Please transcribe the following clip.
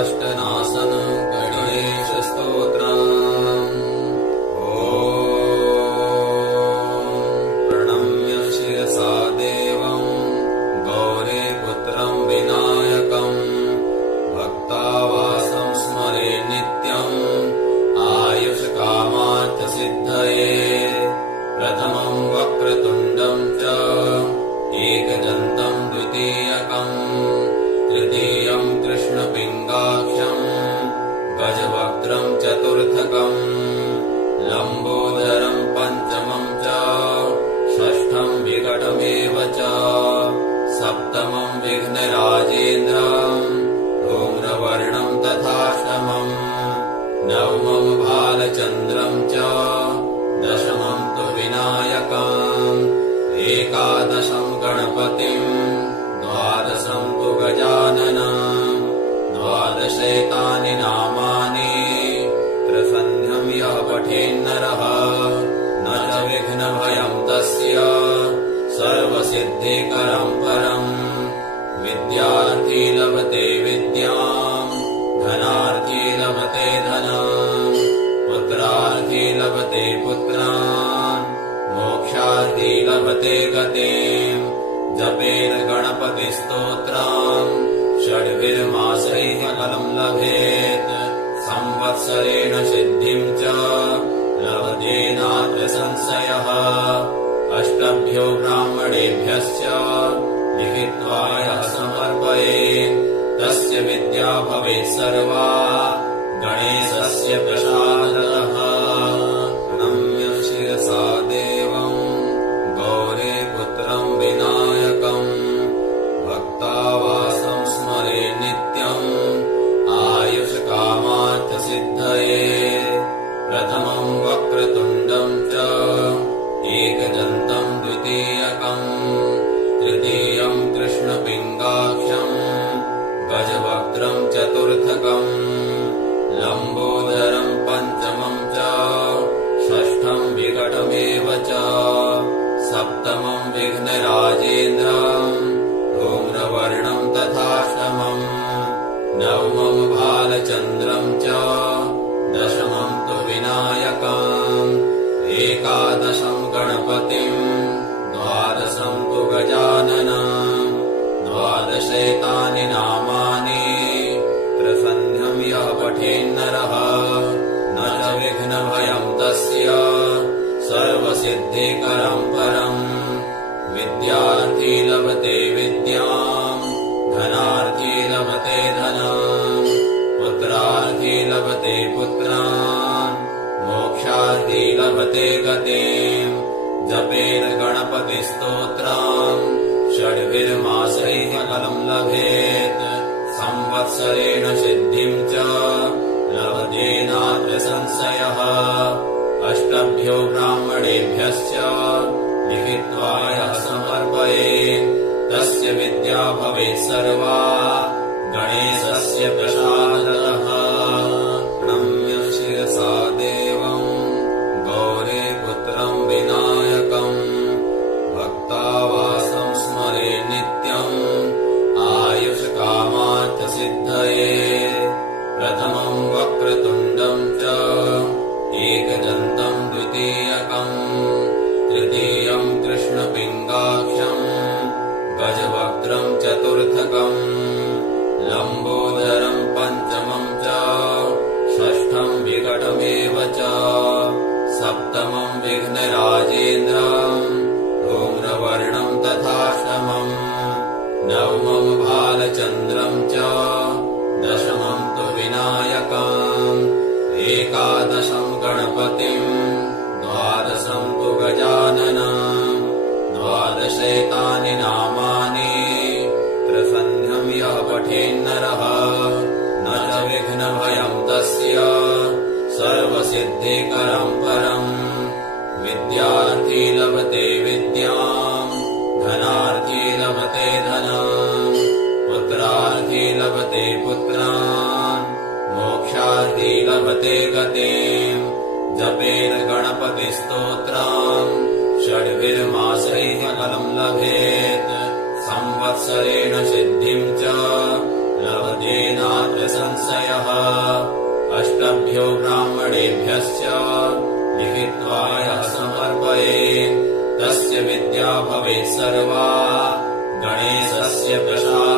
कष्टनाशन गणेश स्तोत्रम्। प्रणम्य शिरसा देवं गौरीपुत्रं विनायकं भक्तावासं स्मरे नित्यम् आयुष्कामार्थसिद्धये। प्रथमं वक्रतुण्डं च एकदन्तं द्वितीयकम् तृतीयं कृष्णपिङ्गाक्षं गजवक्त्रं चतुर्थकम् लम्बोदरं पञ्चमं च षष्ठं विकटमेव च सप्तमं विघ्नराजेन्द्रं धूम्रवर्णं तथाष्टमम् नवमं भालचन्द्रं च दशमं तु विनायकम् एकादशं गणपतिं द्वादशं तु गजाननम् द्वादशैतानि नामानि त्रिसन्ध्यं यः पठेन्नरः न च विघ्नभयं तस्य सर्वसिद्धिकरं परम्। विद्यार्थी लभते विद्याम् धनार्थी लभते धनम् पुत्रार्थी लभते पुत्रान् मोक्षार्थी लभते गतिम्। जपेन गणपतिस्तोत्रम् षड्भिर्मासैः फलं लभेत् संवत्सरेण सिद्धिं च लभते नात्र संशयः। अष्टभ्यो ब्राह्मणेभ्यश्च लिखित्वा यः समर्पयेत् तस्य विद्या भवेत् सर्वा गणेशस्य प्रसादतः। प्रणम्य शिरसा देवं गौरीपुत्रं विनायकं भक्तावासं स्मरे नित्यम् आयुष्कामार्थसिद्धये। प्रथमं वक्रतुण्डं च एकदन्तं द्वितीयकम् तृतीयं कृष्णपिङ्गाक्षं गजवक्त्रं चतुर्थकम् लम्बोदरं पञ्चमं च षष्ठं विकटमेव च सप्तमं विघ्नराजेन्द्रं धूम्रवर्णं तथाष्टमम् नवमं भालचन्द्रं च दशमं तु विनायकम् एकादशं गणपतिं द्वादशं तु गजाननम् द्वादशैतानि नामानि त्रिसन्ध्यं यः पठेन्नरः न च विघ्नभयं तस्य सर्वसिद्धिकरं परम्। विद्यार्थी लभते विद्याम् धनार्थी लभते धनम् पुत्रार्थी लभते पुत्रान् मोक्षार्थी लभते गतिम्। जपेन गणपतिस्तोत्रम् षड्भिर्मासैः फलं लभेत् संवत्सरेण सिद्धिं च लभते नात्र संशयः। अष्टभ्यो ब्राह्मणेभ्यश्च लिखित्वा यः समर्पयेत् तस्य विद्या भवेत् सर्वा गणेशस्य प्रसादतः। प्रणम्य शिरसा देवं गौरीपुत्रं विनायकं भक्तावासं स्मरे नित्यम् आयुष्कामार्थसिद्धये। प्रथमं वक्रतुण्डं च एकदन्तं द्वितीयकम् तृतीयं कृष्णपिङ्गाक्षं गजवक्त्रं चतुर्थकम् लम्बोदरं पञ्चमं च षष्ठं विकटमेव च सप्तमं विघ्नराजेन्द्रं धूम्रवर्णं तथाष्टमम् नवमं भालचन्द्रं च दशमं तु विनायकम् एकादशं गणपतिं द्वादशं तु गजाननम् द्वादशैतानि नामानि त्रिसन्ध्यं यः पठेन्नरः न च विघ्नभयं तस्य सर्वसिद्धिकरं परम्। विद्यार्थी लभते विद्याम् धनार्थी लभते धनम् पुत्रार्थी लभते पुत्रान् मोक्षार्थी लभते गतिम्। जपेन गणपतिस्तोत्रम् षड्भिर्मासैः फलं लभेत् संवत्सरेण सिद्धिं च लभते नात्र संशयः। संशयः अष्टभ्यो ब्राह्मणेभ्यश्च लिखित्वा यः समर्पयेत् तस्य विद्या भवेत् सर्वा गणेशस्य प्रसादात्।